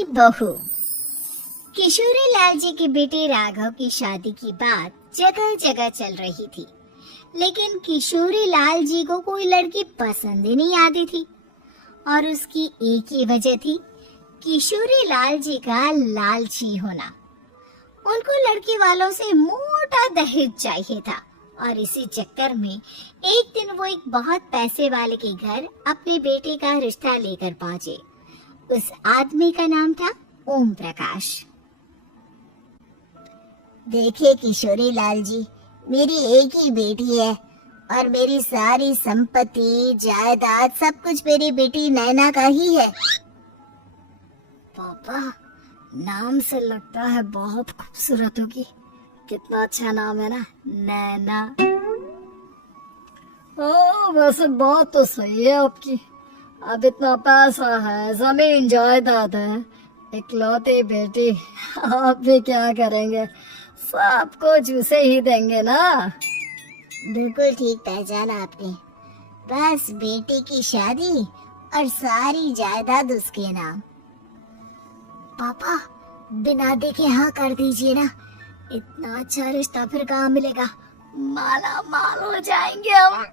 की बहू। किशोरी लाल जी के बेटे राघव की शादी की बात जगह जगह चल रही थी, लेकिन किशोरी लाल जी को कोई लड़की पसंद ही नहीं आती थी। और उसकी एक ही वजह थी, किशोरी लाल जी का लालची होना। उनको लड़की वालों से मोटा दहेज चाहिए था और इसी चक्कर में एक दिन वो एक बहुत पैसे वाले के घर अपने बेटे का रिश्ता लेकर पहुंचे। उस आदमी का नाम था ओम प्रकाश। देखिए किशोरी लाल जी, मेरी एक ही बेटी है और मेरी सारी संपत्ति जायदाद सब कुछ मेरी बेटी नैना का ही है। पापा, नाम से लगता है बहुत खूबसूरत होगी। कितना अच्छा नाम है ना, नैना। वैसे बात तो सही है आपकी। अब इतना पैसा है, जमीन जायदाद है, इकलौती बेटी, आप भी क्या करेंगे? सब कुछ उसे ही देंगे ना। बिल्कुल ठीक पहचाना आपने। बस बेटी की शादी और सारी जायदाद उसके नाम। पापा, बिना देखे हाँ कर दीजिए ना। इतना अच्छा रिश्ता फिर कहाँ मिलेगा? माला माल हो जाएंगे हम।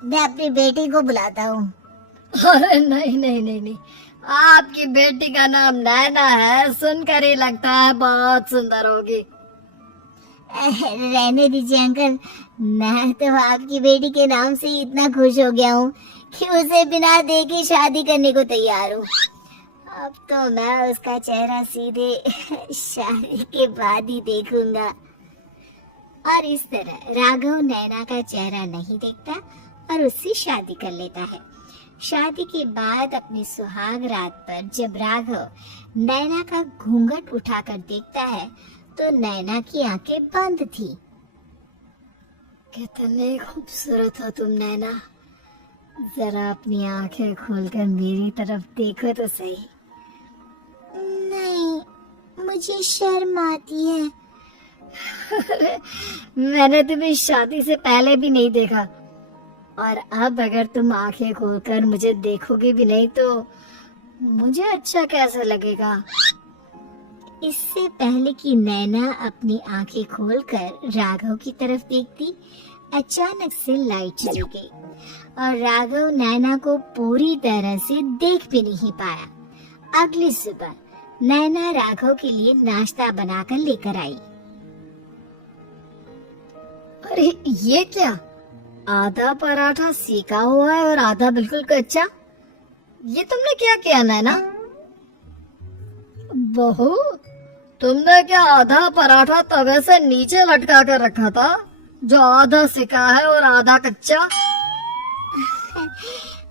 मैं अपनी बेटी को बुलाता हूँ। अरे नहीं नहीं नहीं नहीं, आपकी बेटी का नाम नैना है, सुनकर ही लगता है बहुत सुंदर होगी। रहने दीजिए अंकल, मैं तो आपकी बेटी के नाम से ही इतना खुश हो गया हूँ कि उसे बिना देखे शादी करने को तैयार हूँ। अब तो मैं उसका चेहरा सीधे शादी के बाद ही देखूंगा। और इस तरह राघव नैना का चेहरा नहीं देखता और उससे शादी कर लेता है। शादी के बाद अपनी सुहाग रात पर जब राघव नैना का घूंघट उठाकर देखता है तो नैना की आंखें बंद थी। कितनी खूबसूरत हो तुम नैना, जरा अपनी आंखें खोलकर मेरी तरफ देखो तो सही। नहीं, मुझे शर्म आती है। मैंने तुम्हें शादी से पहले भी नहीं देखा और अब अगर तुम आंखें खोलकर मुझे देखोगे भी नहीं तो मुझे अच्छा कैसे लगेगा? इससे पहले कि नैना अपनी आंखें खोलकर राघव की तरफ देखती, अचानक से लाइट चली गई और राघव नैना को पूरी तरह से देख भी नहीं पाया। अगली सुबह नैना राघव के लिए नाश्ता बनाकर लेकर आई। अरे ये क्या? आधा पराठा सेका हुआ है और आधा बिल्कुल कच्चा। ये तुमने क्या किया नैना? बहू, तुमने क्या आधा पराठा तवे से नीचे लटका कर रखा था, जो आधा सेका है और आधा कच्चा?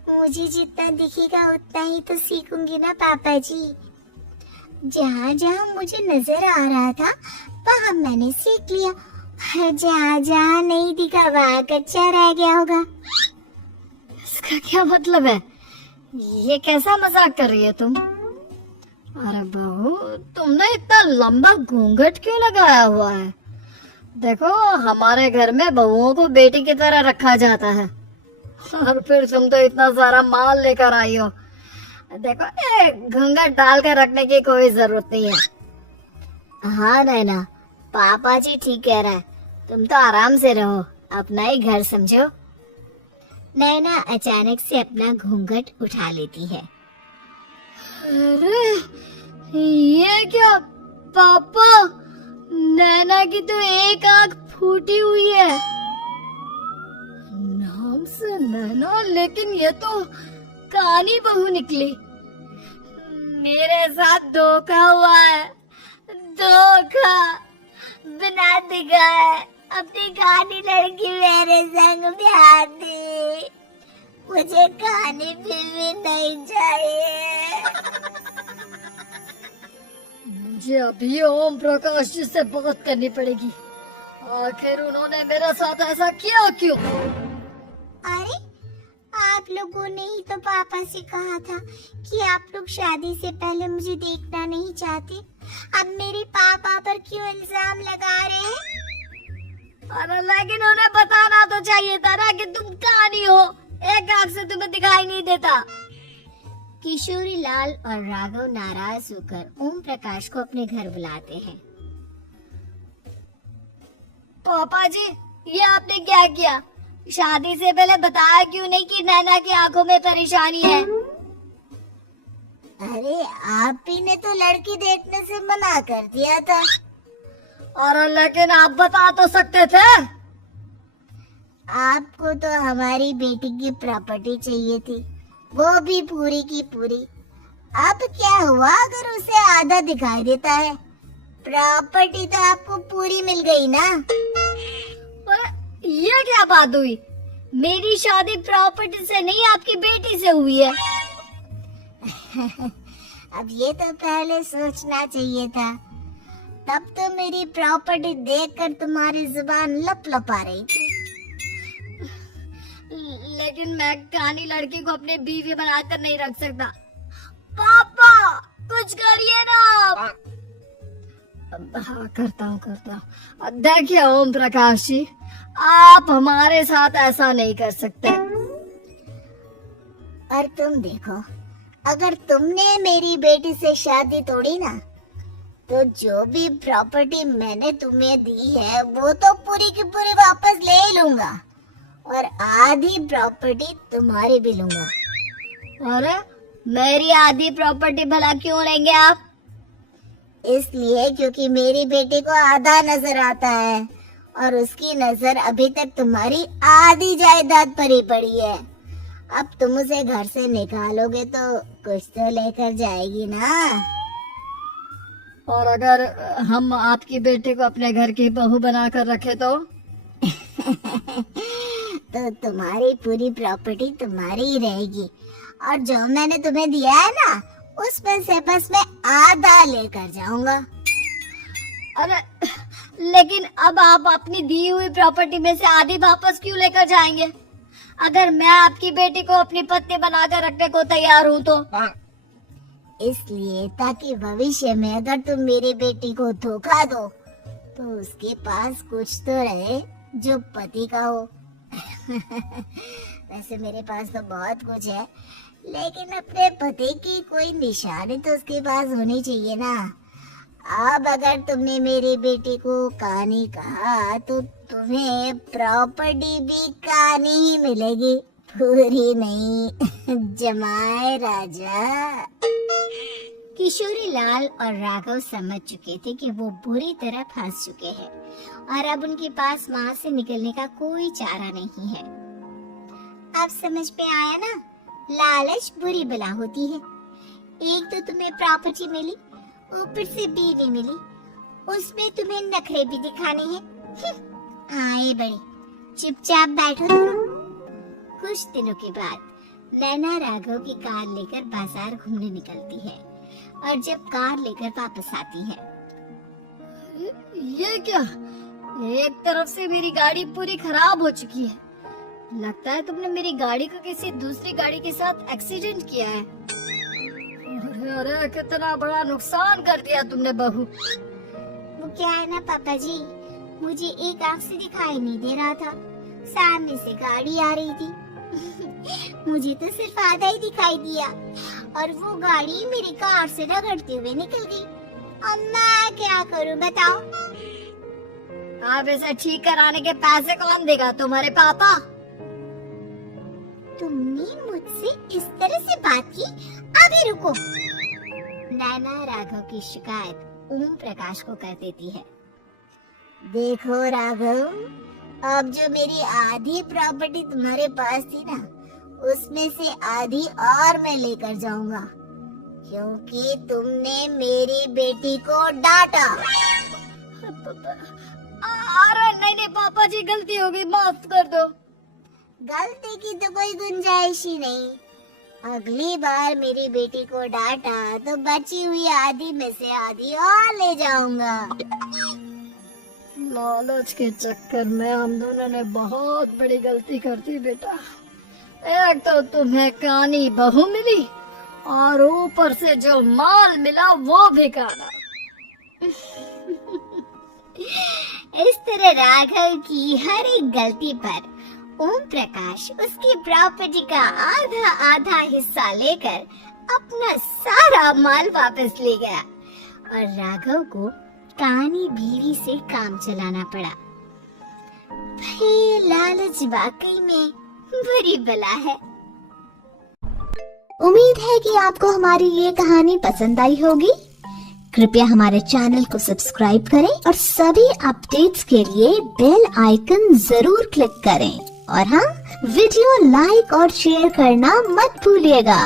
मुझे जितना दिखेगा उतना ही तो सीखूंगी ना पापा जी। जहाँ जहाँ मुझे नजर आ रहा था वहाँ मैंने सीख लिया, जहाँ जहाँ नहीं दिखा वहाँ कच्चा रह गया होगा। इसका क्या मतलब है? ये कैसा मजाक कर रही है तुम? अरे बहू, तुमने इतना लंबा घूंघट क्यों लगाया हुआ है? देखो, हमारे घर में बहुओं को बेटी की तरह रखा जाता है और फिर तुम तो इतना सारा माल लेकर आई हो। देखो, ये घूंघट डाल कर रखने की कोई जरूरत नहीं है। हाँ नैना, पापा जी ठीक कह रहा है, तुम तो आराम से रहो, अपना ही घर समझो। नैना अचानक से अपना घूंघट उठा लेती है। अरे ये क्या पापा, नैना की तो एक आंख फूटी हुई है। नाम से नैना, लेकिन ये तो कानी बहू निकली। मेरे साथ धोखा हुआ है, धोखा बिना दिखाए अपनी कानी लड़की मेरे संग ब्याह दी। मुझे कानी भी नहीं चाहिए। मुझे अभी ओम प्रकाश जी से बात करनी पड़ेगी। आखिर उन्होंने मेरे साथ ऐसा किया क्यों? अरे आप लोगों ने ही तो पापा से कहा था कि आप लोग शादी से पहले मुझे देखना नहीं चाहते। अब मेरे पापा पर क्यों इल्जाम लगा रहे हैं? अरे लेकिन उन्हें बताना तो चाहिए था ना कि तुम कानी हो, एक आंख से तुम्हें दिखाई नहीं देता। किशोरी लाल और राघव नाराज होकर ओम प्रकाश को अपने घर बुलाते हैं। पापा जी, ये आपने क्या किया? शादी से पहले बताया क्यों नहीं कि नैना की आंखों में परेशानी है? अरे आप ही ने तो लड़की देखने से मना कर दिया था। और लेकिन आप बता तो सकते थे। आपको तो हमारी बेटी की प्रॉपर्टी चाहिए थी, वो भी पूरी की पूरी। अब क्या हुआ अगर उसे आधा दिखाई देता है? प्रॉपर्टी तो आपको पूरी मिल गई ना। और ये क्या बात हुई? मेरी शादी प्रॉपर्टी से नहीं, आपकी बेटी से हुई है। अब ये तो पहले सोचना चाहिए था। तब तो मेरी प्रॉपर्टी देखकर तुम्हारी जुबान लप-लपा रही थी। लेकिन मैं कानी लड़की को अपनी बीवी बनाकर नहीं रख सकता। पापा, कुछ करिए ना। हाँ, करता हूँ। देखिए ओम प्रकाश जी, आप हमारे साथ ऐसा नहीं कर सकते। और तुम देखो, अगर तुमने मेरी बेटी से शादी तोड़ी ना, तो जो भी प्रॉपर्टी मैंने तुम्हें दी है वो तो पूरी की पूरी वापस ले लूंगा और आधी प्रॉपर्टी तुम्हारी भी लूंगा। अरे मेरी आधी प्रॉपर्टी भला क्यों लेंगे आप? इसलिए क्योंकि मेरी बेटी को आधा नजर आता है और उसकी नजर अभी तक तुम्हारी आधी जायदाद पर ही पड़ी है। अब तुम उसे घर से निकालोगे तो कुछ तो लेकर जाएगी ना। और अगर हम आपकी बेटी को अपने घर की बहू बनाकर रखे तो? तो तुम्हारी पूरी प्रॉपर्टी तुम्हारी ही रहेगी और जो मैंने तुम्हें दिया है ना, उसमें से बस मैं आधा लेकर जाऊंगा। अरे लेकिन अब आप अपनी दी हुई प्रॉपर्टी में से आधी वापस क्यों लेकर जाएंगे? अगर मैं आपकी बेटी को अपनी पत्नी बनाकर रखने को तैयार हूँ तो? इसलिए ताकि भविष्य में अगर तुम मेरी बेटी को धोखा दो तो उसके पास कुछ तो रहे जो पति का हो। वैसे मेरे पास तो बहुत कुछ है, लेकिन अपने पति की कोई निशानी तो उसके पास होनी चाहिए ना। अब अगर तुमने मेरी बेटी को कहानी कहा तो तुम्हें प्रॉपर्टी भी कहानी ही मिलेगी, पूरी नहीं। जमाए राजा। किशोरी लाल और राघव समझ चुके थे कि वो बुरी तरह फंस चुके हैं और अब उनके पास वहाँ से निकलने का कोई चारा नहीं है। अब समझ में आया ना, लालच बुरी बला होती है। एक तो तुम्हें प्रॉपर्टी मिली, ऊपर से बीवी मिली, उसमें तुम्हें नखरे भी दिखाने हैं। आए बड़े, चुपचाप बैठो दोनों। कुछ दिनों के बाद नैना राघव की कार लेकर बाजार घूमने निकलती है और जब कार लेकर वापस आती है, ये क्या? एक तरफ से मेरी गाड़ी पूरी खराब हो चुकी है। लगता है तुमने मेरी गाड़ी को किसी दूसरी गाड़ी के साथ एक्सीडेंट किया है। अरे कितना बड़ा नुकसान कर दिया तुमने बहू। वो क्या है ना पापा जी, मुझे एक आंख से दिखाई नहीं दे रहा था, सामने से गाड़ी आ रही थी। मुझे तो सिर्फ आधा ही दिखाई दिया और वो गाड़ी मेरी कार से रगड़ते हुए निकल गई। अब मैं क्या करूं बताओ? अब इसे ठीक कराने के पैसे कौन देगा? तुम्हारे पापा। तुमने मुझसे इस तरह से बात की? अभी रुको। नैना राघव की शिकायत ओम प्रकाश को कर देती है। देखो राघव, अब जो मेरी आधी प्रॉपर्टी तुम्हारे पास थी ना, उसमें से आधी और मैं लेकर जाऊंगा, क्योंकि तुमने मेरी बेटी को डांटा। अरे नहीं पापा जी, गलती हो गई, माफ कर दो। गलती की तो कोई गुंजाइश ही नहीं। अगली बार मेरी बेटी को डांटा तो बची हुई आधी में से आधी और ले जाऊंगा। लालच के चक्कर में हम दोनों ने बहुत बड़ी गलती कर दी बेटा। एक तो तुम्हें कानी बहू मिली और ऊपर से जो माल मिला वो भी काना। इस तरह राघव की हर एक गलती पर ओम प्रकाश उसकी प्रॉपर्टी का आधा आधा हिस्सा लेकर अपना सारा माल वापस ले गया और राघव को कानी भीड़ी से काम चलाना पड़ा। भाई लालच वाकई में बुरी बला है। उम्मीद है कि आपको हमारी ये कहानी पसंद आई होगी। कृपया हमारे चैनल को सब्सक्राइब करें और सभी अपडेट्स के लिए बेल आइकन जरूर क्लिक करें और हाँ, वीडियो लाइक और शेयर करना मत भूलिएगा।